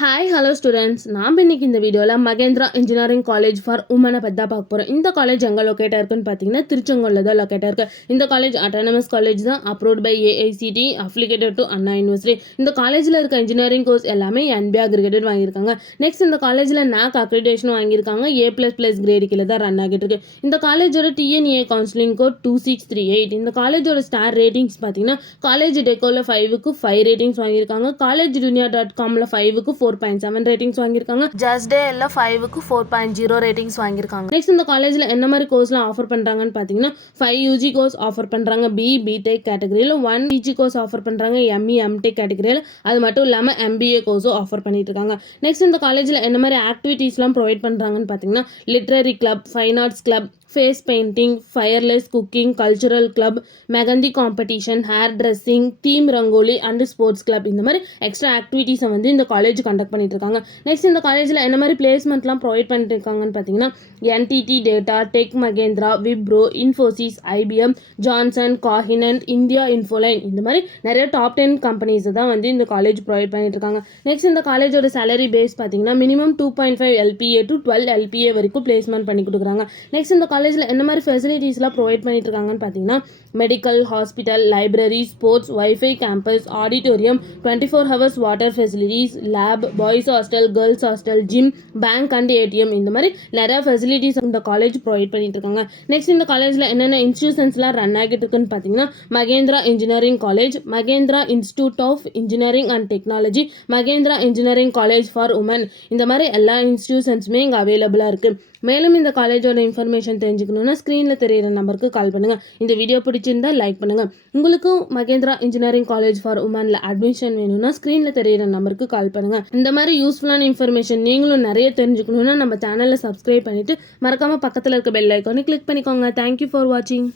Hi hello students, நாம் இன்னைக்கு இந்த வீடியோவில் மகேந்திரா இன்ஜினியரிங் காலேஜ் ஃபார் உமனை பற்றி தான் பார்க்க போகிறோம். இந்த காலேஜ் எங்கே லொக்கேட்டாக இருக்குன்னு பார்த்தீங்கன்னா திருச்செங்கோலில் தான் லொக்கேட்டாக இருக்குது. இந்த காலேஜ் அட்டானமஸ் காலேஜ் தான், approved by AICTE, affiliated to Anna university. இந்த காலேஜில் இருக்க இன்ஜினியரிங் கோர்ஸ் எல்லாமே NBA அக்ரிகேட்டட் வாங்கியிருக்காங்க. நெக்ஸ்ட் இந்த காலேஜில் NAC அக்ரிடேஷன் வாங்கியிருக்காங்க. A++ கிரேடு கீழே தான் ரன் ஆகிட்டு இருக்கு. இந்த காலேஜோட TNA கவுன்சிலிங் கோட் 2638. இந்த காலேஜோட ஸ்டார் ரேட்டிங்ஸ் பார்த்தீங்கன்னா காலேஜ் டெக்கோவில் 5க்கு 5 ரேட்டிங்ஸ் வாங்கியிருக்காங்க. காலேஜ் dunia.comல 5க்கு 4.7 ரேட்டிங்ஸ் வாங்கியிருக்காங்க. ஜஸ்ட் டேல 5க்கு 4.0 ரேட்டிங்ஸ் வாங்கியிருக்காங்க. நெக்ஸ்ட் இந்த காலேஜ்ல என்ன மாதிரி கோர்ஸ்லாம் ஆஃபர் பண்றாங்கன்னு பாத்தீங்கன்னா 5 UG கோர்ஸ் ஆஃபர் பண்றாங்க. BTech கேட்டகரியில 1 PG கோர்ஸ் ஆஃபர் பண்றாங்க. ME MTech கேட்டகரியில அது மட்டும் இல்லாம MBA கோர்ஸும் ஆஃபர் பண்ணிட்டு இருக்காங்க. நெக்ஸ்ட் இந்த காலேஜ்ல என்ன மாதிரி ஆக்டிவிட்டீஸ்லாம் ப்ரொவைட் பண்றாங்கன்னு பாத்தீங்கன்னா literary club, fine arts club, face painting, fireless cooking, cultural club, mehndi competition, hair dressing, theme rangoli and sports club, இந்த மாதிரி எக்ஸ்ட்ரா ஆக்டிவிட்டீஸை வந்து இந்த காலேஜ் கண்டக்ட் பண்ணிட்டு இருக்காங்க. நெக்ஸ்ட் இந்த காலேஜில் என்ன மாதிரி பிளேஸ்மெண்ட்லாம் ப்ரொவைட் பண்ணிட்டு இருக்காங்கன்னு பார்த்தீங்கன்னா NTT data, tech Mahindra, Wipro, Infosys, IBM, Johnson, Cognizant, India Infoline, இந்த மாதிரி நிறைய டாப் 10 கம்பெனிஸை தான் வந்து இந்த காலேஜ் ப்ரொவைட் பண்ணிட்டு இருக்காங்க. நெக்ஸ்ட் இந்த காலேஜோட சேலரி பேஸ் பார்த்தீங்கன்னா மினிமம் 2.5 LPA to 12 LPA வரைக்கும் பிளேஸ்மெண்ட் பண்ணி கொடுக்குறாங்க. நெக்ஸ்ட் இந்த காலேஜில் என்ன மாதிரி ஃபெசிலிட்டிஸ்லாம் ப்ரொவைட் பண்ணிட்டு இருக்காங்கன்னு பார்த்தீங்கன்னா medical, hospital, library, sports, wifi campus, auditorium, 24 hours water facilities, lab, boys hostel, girls hostel, gym, bank and ATM, இந்த மாதிரி நிறைய ஃபெசிலிட்டிஸ் இந்த காலேஜ் ப்ரொவைட் பண்ணிட்டு இருக்காங்க. நெக்ஸ்ட் இந்த காலேஜில் என்னென்ன இன்ஸ்டியூஷன்ஸ்லாம் ரன் ஆகிட்டு இருக்குன்னு பார்த்தீங்கன்னா Mahendra engineering college, Mahendra institute of engineering and technology, Mahendra engineering college for women, இந்த மாதிரி எல்லா இன்ஸ்டியூஷன்ஸுமே இங்கே அவைலபிளாக இருக்குது. மேலும் இந்த காலேஜோட இன்ஃபர்மேஷன் தெரிஞ்சுக்கணுன்னா ஸ்க்ரீனில் தெரியிற நம்பருக்கு கால் பண்ணுங்கள். இந்த வீடியோ பிடிச்சிருந்தா லைக் பண்ணுங்கள். உங்களுக்கும் மகேந்திரா இன்ஜினியரிங் காலேஜ் ஃபார் உமனில் அட்மிஷன் வேணும்னா ஸ்க்ரீனில் தெரியிற நம்பருக்கு கால் பண்ணுங்கள். இந்த மாதிரி யூஸ்ஃபுல்லான இன்ஃபர்மேஷன் நீங்களும் நிறைய தெரிஞ்சுக்கணுன்னா நம்ம சேனலை சப்ஸ்கிரைப் பண்ணிவிட்டு மறக்காமல் பக்கத்தில் இருக்க பெல் ஐக்கானை கிளிக் பண்ணிக்கோங்க. தேங்க்யூ ஃபார் வாட்சிங்.